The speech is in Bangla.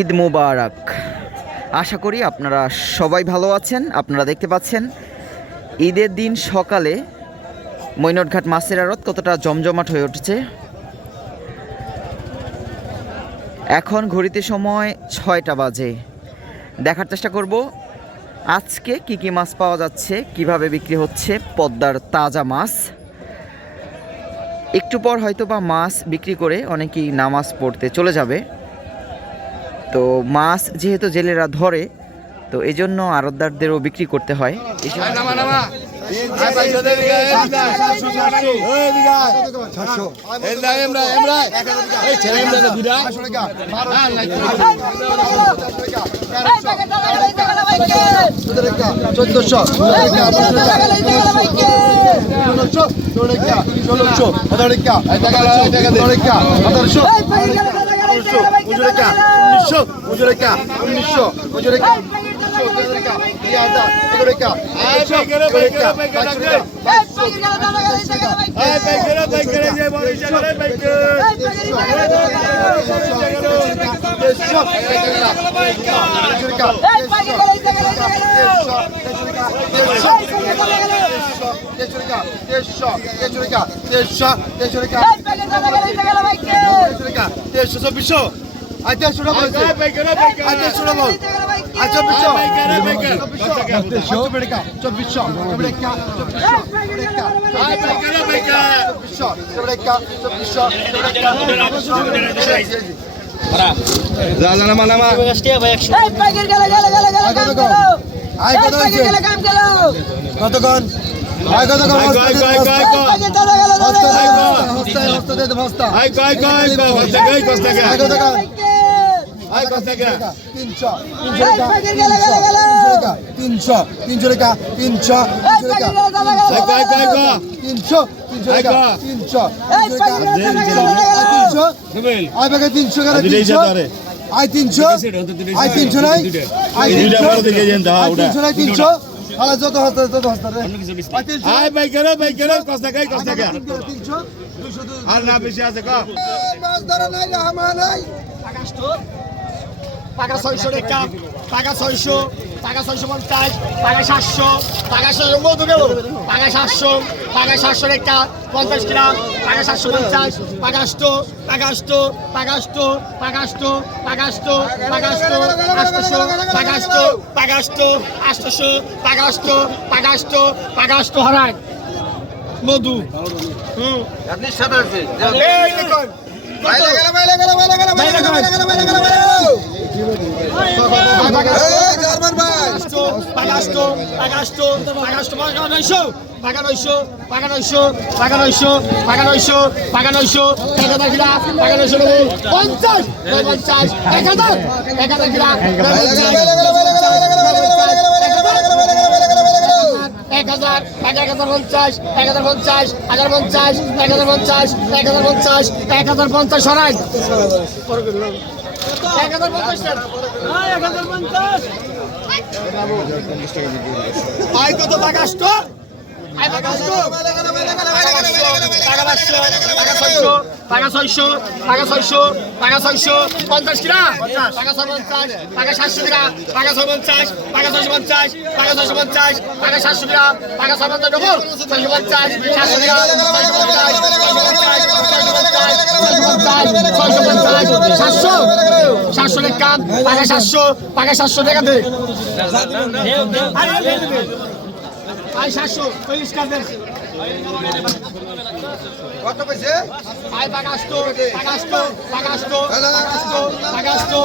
ঈদ মুবারক। আশা করি আপনারা সবাই ভালো আছেন, আপনারা দেখতে পাচ্ছেন। ঈদের দিন সকালে মৈনটঘাট মাছের আড়ত কতটা জমজমাট হয়ে উঠেছে। এখন ঘড়িতে সময় ছয়টা বাজে। দেখার চেষ্টা করব, আজকে কি কি মাছ পাওয়া যাচ্ছে, কীভাবে বিক্রি হচ্ছে, পদ্মার তাজা মাছ। একটু পর হয়তো বা মাছ বিক্রি করে অনেকেই নামাজ পড়তে চলে যাবে। তো মাছ যেহেতু জেলেরা ধরে তো এই জন্য আরতদারদেরও বিক্রি করতে হয়। চোদ্দশো। ষোলোশো আঠারোটা আঠারোশো উজরেকা উনিশশো উনিশশো উজরেকা দেড়শো চব্বিশশো দেড়শো টাকা আজ দেড়শো টাকা চব্বিশশো চব্বিশশো চব্বিশশো চব্বিশশো চব্বিশশো আয় কত হয়েছে কতক্ষণ আয় কতক্ষণ হস্তা হস্তা দে হস্তা আয় কতক্ষণ তিনশো তিনশো তিনশো টাকা তিনশো তিনশো টাকা। তিনশো তিনশো তিনশো তিনশো আয় বাগে তিনশো তিনশো আয় তিনশো আয় তিনশো নাই। আয় তিনশো। তিনশো নাই তিনশো। আলা যত হস্তা যত হস্তা রে তিনশো। তিনশো দুশো আর না বেশি আছে ক? মাছ ধরা নাই রে হামা নাই। টাকা ছয়শো টাকা টাকা ছয়শো টাকা ছয়শো পঞ্চাশ টাকা সাতশো টাকা ছয়শো মধু গেল টাকা সাতশো টাকা সাতশো টাকা পঞ্চাশ গ্রাম টাকা সাতশো পঞ্চাশ টাকা আষ্ট টাকা আষ্ট টাকা আষ্ট টাকা আষ্ট টাকা আষ্ট টাকা আষ্ট আটশো টাকা আষ্ট টাকা আষ্ট আটশো টাকা আষ্ট টাকা আষ্ট টাকা আষ্ট হারায় মধু হুম আপনি সাথে আছে পঞ্চাশ পঞ্চাশ এক হাজার এক হাজার এক হাজার এক হাজার পঞ্চাশ এক হাজার পঞ্চাশ হাজার পঞ্চাশ এক হাজার পঞ্চাশ এক হাজার পঞ্চাশ এক হাজার পঞ্চাশ সরাই এক হাজার পঞ্চাশ হাজার আয় কত টাকা টাকা ছয়শো টাকা ছয়শো টাকা ছয়শো পঞ্চাশ কিনা পঞ্চাশ সাতশো টাকা ছয় পঞ্চাশ পঞ্চাশ পঞ্চাশ সাতশো টাকা পঞ্চাশ পঞ্চাশ সাতশো পঞ্চাশ ছয়শো পঞ্চাশ সাতশো সাতশো সাতশো আয় সাতশো চল্লিশ কাদের কত পয়সা আয় পাগাস্তো পাগাস্তো পাগাস্তো পাগাস্তো পাগাস্তো